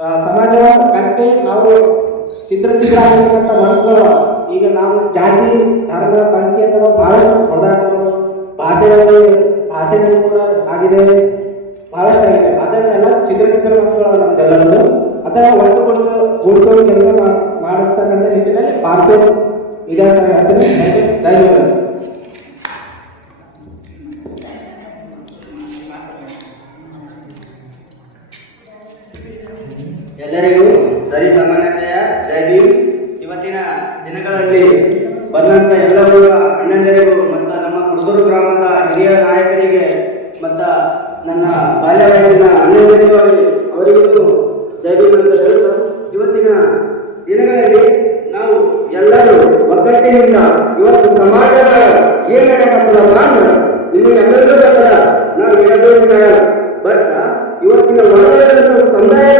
ಸಮಾಜ ಕಟ್ಟಿ ನಾವು ಚಿತ್ರ ಚಿತ್ರ ಆಗಿರ್ತಕ್ಕಂಥ ಮನಸ್ಸುಗಳು, ಈಗ ನಾವು ಜಾತಿ, ಧರ್ಮ, ಪಂಥಿ ಅಂತ ನಾವು ಬಹಳಷ್ಟು ಹೊಡೆದಾಟಗಳು ಭಾಷೆಗಳಲ್ಲಿ ಭಾಷೆಗಳು ಕೂಡ ಆಗಿದೆ. ಬಹಳಷ್ಟು ಆಗಿದೆ. ಅದನ್ನೆಲ್ಲ ಚಿತ್ರ ಚಿತ್ರ ಮನಸ್ಸುಗಳು ನಮ್ದೆಲ್ಲರೂ ಅದನ್ನ ಒಂದುಗೊಳಿಸೋ ಗುರುತು ಕೆಲಸ ಮಾಡ್- ಮಾಡಿರ್ತಕ್ಕಂಥ ನಿಟ್ಟಿನಲ್ಲಿ ಭಾರತ ಇದೆ ಅಂತ ಹೇಳ್ತೀನಿ. ದಯವಿಟ್ಟು ಎಲ್ಲರಿಗೂ ಸರಿ ಸಮಾನತೆಯ ಜೈ ಭೀಮ್. ಇವತ್ತಿನ ದಿನಗಳಲ್ಲಿ ಬಂದಂತ ಎಲ್ಲರೂ ಅಣ್ಣಂದರಿಗೂ ಮತ್ತು ನಮ್ಮ ಕುಡುಗರು ಗ್ರಾಮದ ಹಿರಿಯ ನಾಯಕರಿಗೆ ಮತ್ತು ನನ್ನ ಬಾಲ್ಯ ವಯಸ್ಸಿನ ಅಣ್ಣಂದರಿಗೂ ಅವರಿಗೆ ಜೈ ಭೀಮ್ ಅಂತ ಹೇಳುತ್ತಾ ಇವತ್ತಿನ ದಿನಗಳಲ್ಲಿ ನಾವು ಎಲ್ಲರೂ ಒಗ್ಗಟ್ಟಿನಿಂದ ಇವತ್ತು ಸಮಾಜದ ಏನ್ ನಡೆಯಕತ್ತದಪ್ಪ ಅಂದ್ರೆ ನಿಮಗೆಲ್ಲರಿಗೂ ನಾವು ಹೇಳೋದು ಬಟ್ ಇವತ್ತಿನ ಒಳಗಡೆ ಸಮುದಾಯಗಳನ್ನು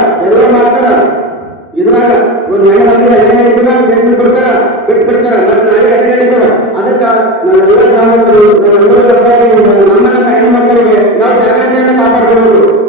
ಇವಾಗ ಒಂದು ಮನೆ ಮಕ್ಕಳಿಗೆ ಹದಿನೈದು ಇವಾಗ ಟ್ರೀಟ್ಮೆಂಟ್ ಕೊಡ್ತಾರ ಬಿಟ್ಟು ಬಿಡ್ತಾರ ಬಟ್ ನಾವೇ ಹದಿನೈದು ಇದ್ದಾರ ಅದಕ್ಕೆ ನಾವೆಲ್ಲ ಗ್ರಾಮಗಳು ನಾವೆಲ್ಲ ನಮ್ಮ ನಮ್ಮ ಹೆಣ್ಣು ಮಕ್ಕಳಿಗೆ ನಾವು ಜಾಗರಣೆಯನ್ನು ಕಾಪಾಡ್ಕೋಬೇಕು